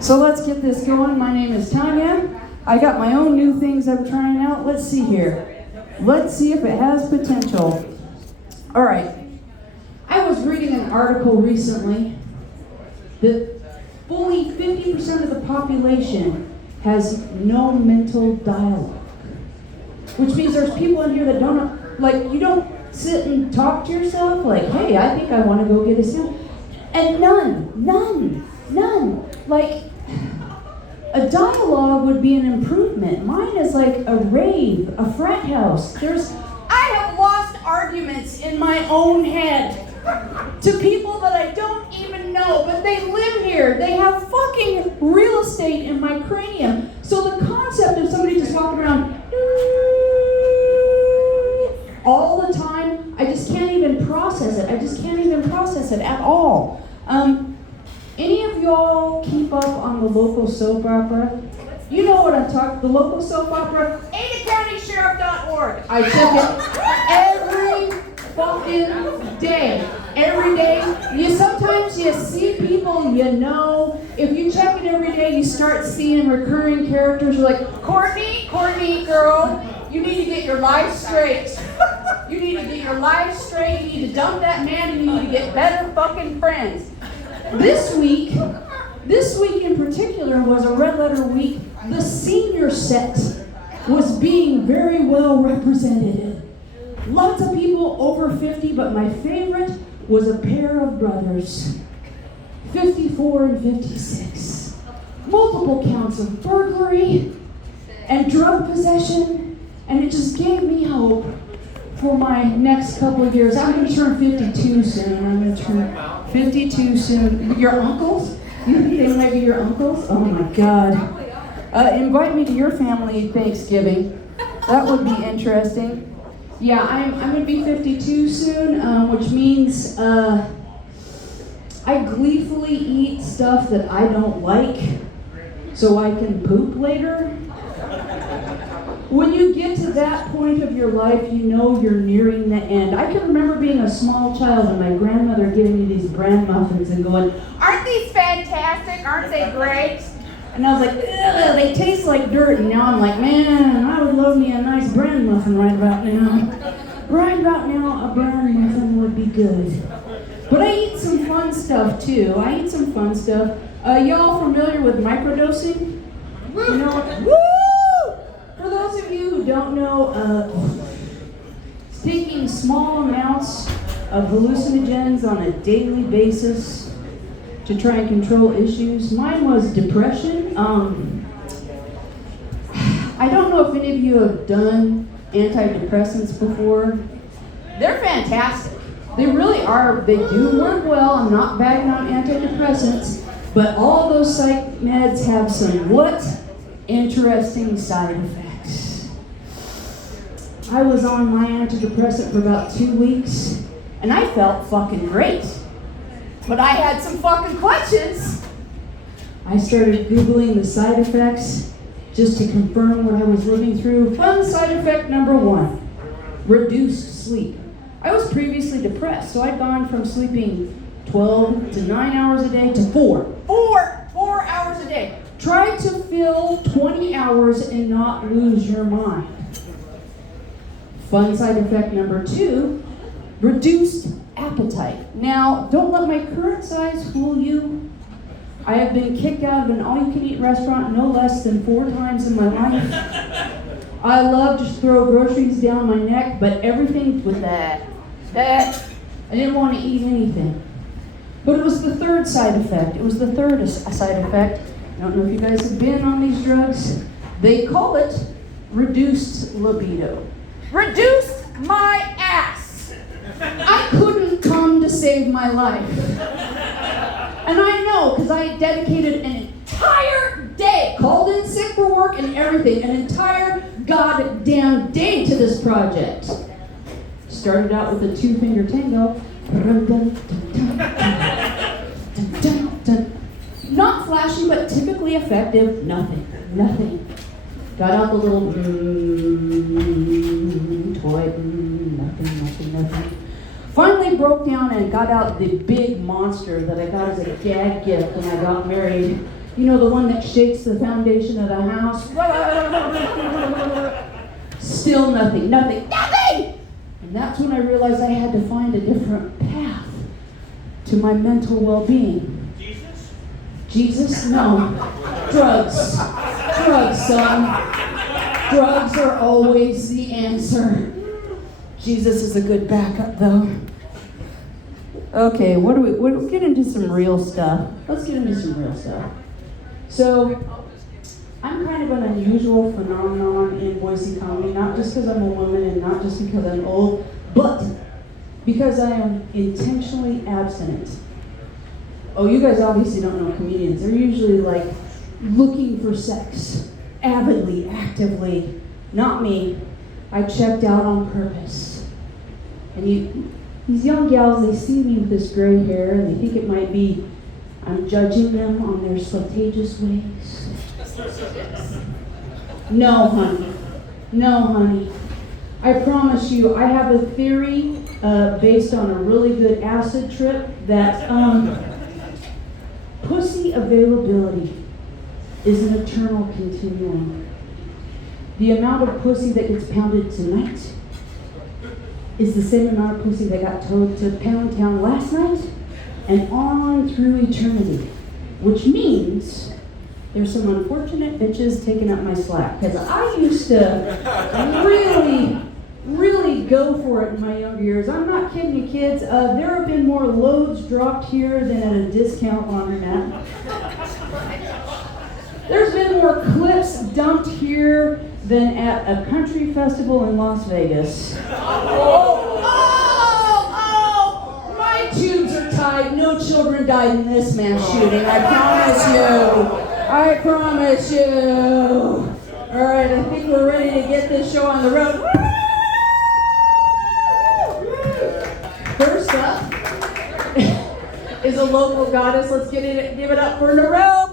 So let's get this going. My name is Tanya. I got my own new things I'm trying out. Let's see here. Let's see if it has potential. All right. I was reading an article recently that fully 50% of the population has no mental dialogue. Which means there's people in here that don't, like, you don't sit and talk to yourself like, hey, I think I want to go get a sandwich. And none. Like, a dialogue would be an improvement. Mine is like a rave, a frat house. I have lost arguments in my own head to people that I don't even know, but they live here. They have fucking real estate in my cranium. So the concept of somebody just walking around all the time, I just can't even process it. I just can't even process it at all. Any of y'all keep up on the local soap opera? You know what I'm talking, the local soap opera? AdaCountySheriff.org. I check it every fucking day. Every day. Sometimes you see people you know. If you check it every day, you start seeing recurring characters. You're like, Courtney, girl, you need to get your life straight. You need to get your life straight. You need to dump that man and you need to get better fucking friends. This week in particular was a red letter week. The senior set was being very well represented. Lots of people over 50, but my favorite was a pair of brothers, 54 and 56. Multiple counts of burglary and drug possession, and it just gave me hope for my next couple of years. I'm going to turn 52 soon. I'm going to turn 52 soon. Your uncles? You think they might be your uncles? Oh my God. Invite me to your family Thanksgiving. That would be interesting. Yeah, I'm going to be 52 soon, which means I gleefully eat stuff that I don't like so I can poop later. When you get to that point of your life, you know you're nearing the end. I can remember being a small child and my grandmother giving me these bran muffins and going, aren't these fantastic? Aren't they great? And I was like, ugh, they taste like dirt. And now I'm like, man, I would love me a nice bran muffin right about now. Right about now, a bran muffin would be good. But I eat some fun stuff too. Y'all familiar with microdosing? You know what? Woo! For those of you who don't know, taking small amounts of hallucinogens on a daily basis to try and control issues. Mine was depression. I don't know if any of you have done antidepressants before. They're fantastic. They really are. They do work well. I'm not bagging on antidepressants, but all those psych meds have some interesting side effects. I was on my antidepressant for about 2 weeks, and I felt fucking great. But I had some fucking questions. I started Googling the side effects just to confirm what I was living through. Fun side effect number 1, reduced sleep. I was previously depressed, so I'd gone from sleeping 12 to 9 hours a day to 4 hours a day. Try to fill 20 hours and not lose your mind. Fun side effect number 2, reduced appetite. Now, don't let my current size fool you. I have been kicked out of an all-you-can-eat restaurant no less than 4 times in my life. I love to throw groceries down my neck, but everything with that. I didn't want to eat anything. But it was the third side effect. I don't know if you guys have been on these drugs. They call it reduced libido. Reduced my ass. I couldn't come to save my life. And I know, because I dedicated an entire day, called in sick for work and everything, an entire goddamn day to this project. Started out with a 2-finger tango. Not flashy, but typically effective. Nothing. Got out the little toy. Nothing. Finally broke down and got out the big monster that I got as a gag gift when I got married. You know, the one that shakes the foundation of the house. Still nothing. And that's when I realized I had to find a different path to my mental well-being. Jesus? No. Drugs, son. Drugs are always the answer. Jesus is a good backup, though. Okay, we'll get into some real stuff. Let's get into some real stuff. So, I'm kind of an unusual phenomenon in Boise County, not just because I'm a woman and not just because I'm old, but because I am intentionally abstinent. Oh, you guys obviously don't know comedians. They're usually like looking for sex, avidly, actively. Not me. I checked out on purpose. And these young gals, they see me with this gray hair and they think it might be I'm judging them on their flirtatious ways. No, honey. I promise you, I have a theory based on a really good acid trip that pussy availability is an eternal continuum. The amount of pussy that gets pounded tonight is the same amount of pussy that got towed to Pound Town last night and on through eternity, which means there's some unfortunate bitches taking up my slack, because I used to really go for it in my younger years. I'm not kidding you, kids. There have been more loads dropped here than at a discount laundromat. There's been more clips dumped here than at a country festival in Las Vegas. My tubes are tied. No children died in this mass shooting. I promise you. All right, I think we're ready to get this show on the road. First up is a local goddess. Let's give it up for Narelle.